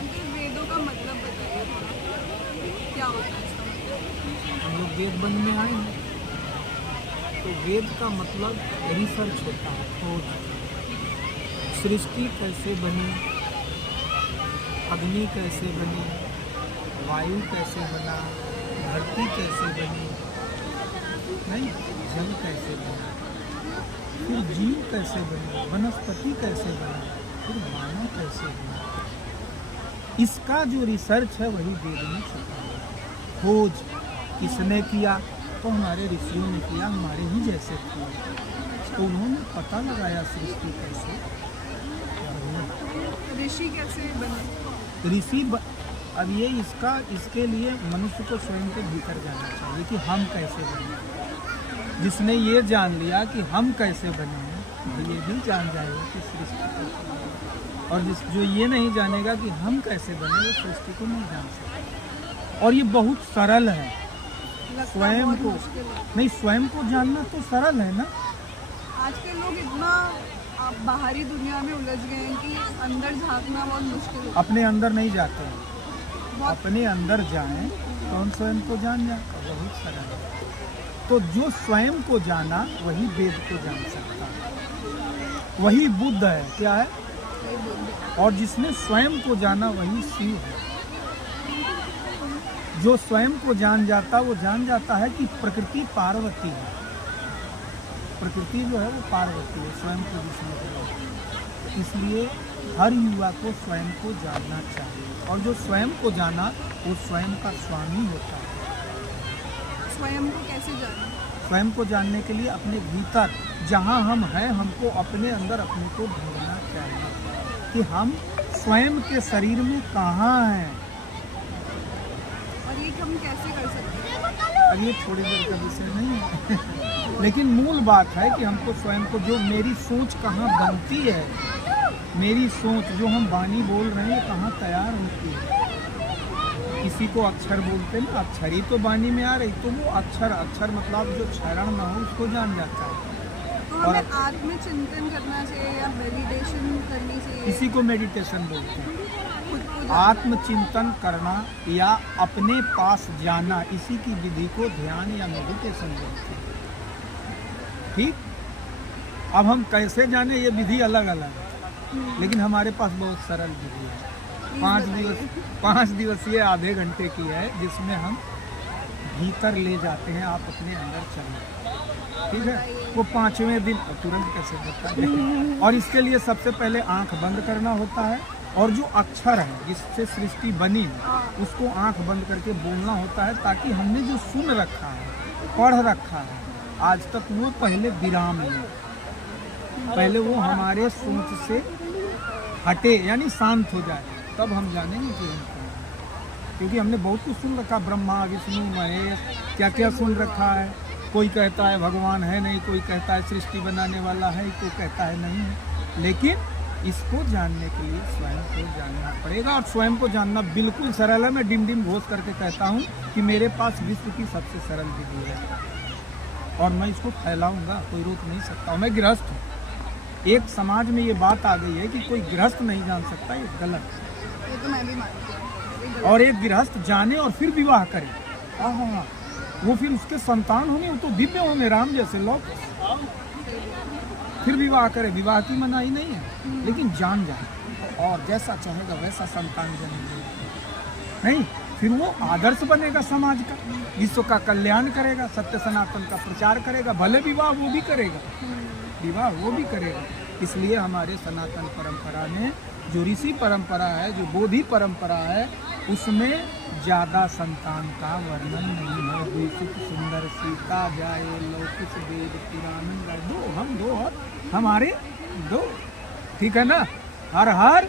Uncle वेदों का मतलब बताइए थोड़ा, क्या होता है इसका मतलब? हम लोग वेद बन में आए हैं, तो वेद का मतलब रिसर्च होता है, खोज। सृष्टि कैसे बनी, अग्नि कैसे बनी, वायु कैसे बना, धरती कैसे बनी, नहीं, जल कैसे बना, फिर जीव कैसे बने, वनस्पति कैसे बना, फिर मानव कैसे बना। इसका जो रिसर्च है वही वेद में छुपा है। खोज किसने किया? तो हमारे ऋषियों ने किया, हमारे ही जैसे थे, तो उन्होंने पता लगाया सृष्टि कैसे ऋषि कैसे बने? ऋषि अब ये इसके लिए मनुष्य को स्वयं के भीतर जाना चाहिए कि हम कैसे बने। जिसने ये जान लिया कि हम कैसे बने हैं, तो ये भी जान जाएगा कि सृष्टि कैसे बनी। और जो ये नहीं जानेगा कि हम कैसे बने, वो सृष्टि को नहीं जान सकता। और ये बहुत सरल है, स्वयं को नहीं, स्वयं को जानना तो सरल है ना। आजकल लोग इतना बाहरी दुनिया में उलझ गए हैं कि अंदर झांकना बहुत मुश्किल है। अपने अंदर नहीं जाते हैं, अपने अंदर जाएं तो हम स्वयं को जान जाए, बहुत सरल है। तो जो स्वयं को जाना वही वेद को जान सकता है, वही बुद्ध है। क्या है? और जिसने स्वयं को जाना वही शिव है। जो स्वयं को जान जाता वो जान जाता है कि प्रकृति पार्वती है। प्रकृति जो है वो पार्वती है, स्वयं को जिसने जाना। इसलिए हर युवा को स्वयं को जानना चाहिए, और जो स्वयं को जाना वो स्वयं का स्वामी होता है। स्वयं को कैसे जाना? स्वयं को जानने के लिए अपने भीतर जहाँ हम हैं, हमको अपने अंदर अपने को ढूंढना चाहिए कि हम स्वयं के शरीर में कहाँ हैं। और ये हम कैसे कर सकते हैं? अब ये थोड़ी देर का विषय नहीं है लेकिन मूल बात है कि हमको स्वयं को, जो मेरी सोच कहाँ बनती है, मेरी सोच जो हम वाणी बोल रहे हैं कहाँ तैयार होती है। किसी को अक्षर बोलते ना, अक्षर ही तो वाणी में आ रही, तो वो अक्षर मतलब जो क्षरण न हो उसको जान जाता है। तो हमें आत्मचिंतन करना चाहिए या मेडिटेशन करनी चाहिए? इसी को मेडिटेशन बोलते हैं। खुद को जानना। आत्मचिंतन करना या अपने पास जाना, इसी की विधि को ध्यान या मेडिटेशन बोलते हैं। ठीक। अब हम कैसे जाने, ये विधि अलग अलग है, लेकिन हमारे पास बहुत सरल विधि है। 5 दिवसीय आधे घंटे की है, जिसमें हम भीतर ले जाते हैं। आप अपने अंदर चलिए, ठीक है। वो 5वें दिन तुरंत कैसे बता दें। और इसके लिए सबसे पहले आंख बंद करना होता है, और जो अक्षर है जिससे सृष्टि बनी उसको आंख बंद करके बोलना होता है, ताकि हमने जो सुन रखा है, पढ़ रखा है आज तक, वो पहले विराम ले, पहले वो हमारे सोच से हटे, यानी शांत हो जाए, तब हम जानेंगे कि हम कौन हैं। क्योंकि हमने बहुत कुछ सुन रखा, ब्रह्मा विष्णु महेश, क्या क्या सुन रखा है। कोई कहता है भगवान है नहीं, कोई कहता है सृष्टि बनाने वाला है, कोई कहता है नहीं है। लेकिन इसको जानने के लिए स्वयं को जानना पड़ेगा, और स्वयं को जानना बिल्कुल सरल है। मैं डिम डिम घोष करके कहता हूँ कि मेरे पास विश्व की सबसे सरल विधि है, और मैं इसको फैलाऊंगा, कोई रोक नहीं सकता। मैं गृहस्थ हूँ। एक समाज में ये बात आ गई है कि कोई गृहस्थ नहीं जान सकता, ये गलत है। ये तो मैं भी मानती हूँ। और एक गृहस्थ जाने और फिर विवाह करे, हाँ, वो फिर उसके संतान होंगे, वो तो दिव्य होंगे, राम जैसे लोग। फिर विवाह करे, विवाह की मनाही नहीं है, लेकिन जान जाए और जैसा चाहेगा वैसा संतान जन्म देगा। नहीं, फिर वो आदर्श बनेगा समाज का, विश्व का कल्याण करेगा, सत्य सनातन का प्रचार करेगा। भले विवाह वो भी करेगा, विवाह वो भी करेगा। इसलिए हमारे सनातन परंपरा में जो ऋषि परंपरा है, जो बोधि परंपरा है, उसमें ज़्यादा संतान का वर्णन नहीं है। दूषित सुंदर सीता जाए, लौकिक वेद पुराण गाए, दो हम दो और हमारे दो, ठीक है ना। हर हर